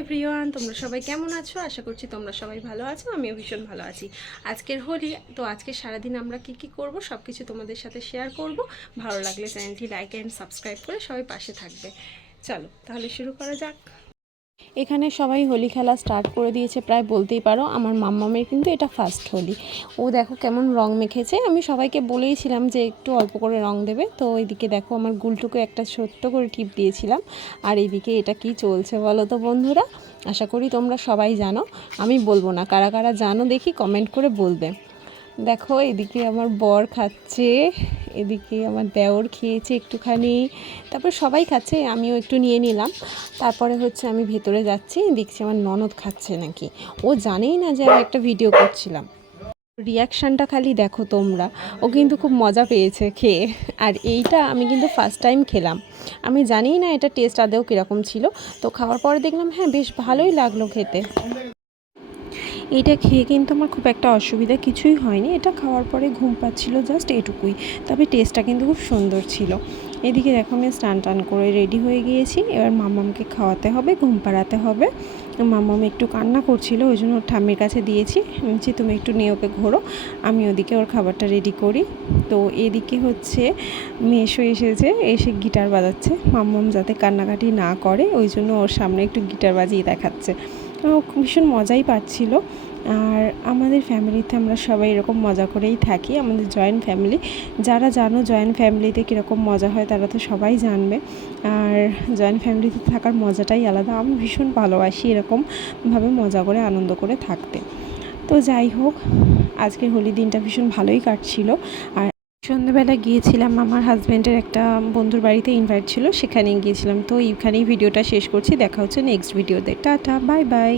Everyone, তোমরা সবাই কেমন আছো? আশা করছি তোমরা সবাই ভালো আছো। আমিও ভীষণ ভালো আছি। আজকের হোলি তো আজকে সারাদিন আমরা কি করব সব কিছু তোমাদের সাথে শেয়ার করব। ভালো লাগলে চ্যানেলটি লাইক অ্যান্ড সাবস্ক্রাইব করে সবাই পাশে থাকবে। চলো তাহলে শুরু করা যাক। এখানে সবাই হোলি খেলা স্টার্ট করে দিয়েছে, প্রায় বলতেই পারো আমার মাম্মামের কিন্তু এটা ফার্স্ট হোলি। ও দেখো কেমন রং মেখেছে। আমি সবাইকে বলেইছিলাম যে একটু অল্প করে রং দেবে, তো এইদিকে দেখো আমার গুলটুকে একটা ছোট্ট করে টিপ দিয়েছিলাম। আর এইদিকে এটা কি চলছে বলো তো বন্ধুরা? আশা করি তোমরা সবাই জানো, আমি বলবো না। কারা কারা জানো দেখি কমেন্ট করে বলবে। দেখো এদিকে আমার বর খাচ্ছে, এদিকে আমার দেওর খেয়েছে একটুখানি, তারপর সবাই খাচ্ছে, আমিও একটু নিয়ে নিলাম। তারপরে হচ্ছে আমি ভেতরে যাচ্ছি, দেখছি আমার ননদ খাচ্ছে নাকি। ও জানেই না যে আমি একটা ভিডিও করছিলাম। রিয়াকশানটা খালি দেখো তোমরা, ও কিন্তু খুব মজা পেয়েছে খেয়ে। আর এইটা আমি কিন্তু ফার্স্ট টাইম খেলাম, আমি জানিই না এটা টেস্ট আদেও কীরকম ছিল। তো খাওয়ার পরে দেখলাম হ্যাঁ বেশ ভালোই লাগলো খেতে। এটা খেয়ে কিন্তু আমার খুব একটা অসুবিধা কিছুই হয়নি। এটা খাওয়ার পরে ঘুম পাচ্ছিল জাস্ট এটুকুই, তবে টেস্টটা কিন্তু খুব সুন্দর ছিল। এদিকে দেখো আমি স্নান টান করে রেডি হয়ে গিয়েছি। এবার মাম্মামকে খাওয়াতে হবে, ঘুম পাড়াতে হবে। মাম্মাম একটু কান্না করছিল, ওই জন্য ওর ঠাম্মির কাছে দিয়েছি, বলছি তুমি একটু নিয়ে ওকে ঘোরো, আমি ওদিকে ওর খাবারটা রেডি করি। তো এদিকে হচ্ছে মেশো এসেছে, এসে গিটার বাজাচ্ছে। মাম্মাম যাতে কান্নাকাটি না করে ওই জন্য ওর সামনে একটু গিটার বাজিয়ে দেখাচ্ছে। ভীষণ মজাই পাচ্ছিল। আর আমাদের ফ্যামিলিতে আমরা সবাই এরকম মজা করেই থাকি, আমাদের জয়েন্ট ফ্যামিলি। যারা জানো জয়েন্ট ফ্যামিলিতে কীরকম মজা হয় তারা তো সবাই জানবে। আর জয়েন্ট ফ্যামিলিতে থাকার মজাটাই আলাদা। আমি ভীষণ ভালোবাসি এরকমভাবে মজা করে আনন্দ করে থাকতে। তো যাই হোক, আজকের হোলি দিনটা ভীষণ ভালোই কাটছিল। আর সন্ধ্যেবেলা গিয়েছিলাম আমার হাজব্যান্ডের একটা বন্ধুর বাড়িতে, ইনভাইট ছিল, সেখানে গিয়েছিলাম। তো এইখানেই ভিডিওটা শেষ করছি, দেখা হচ্ছে নেক্সট ভিডিওতে। Tata, bye bye.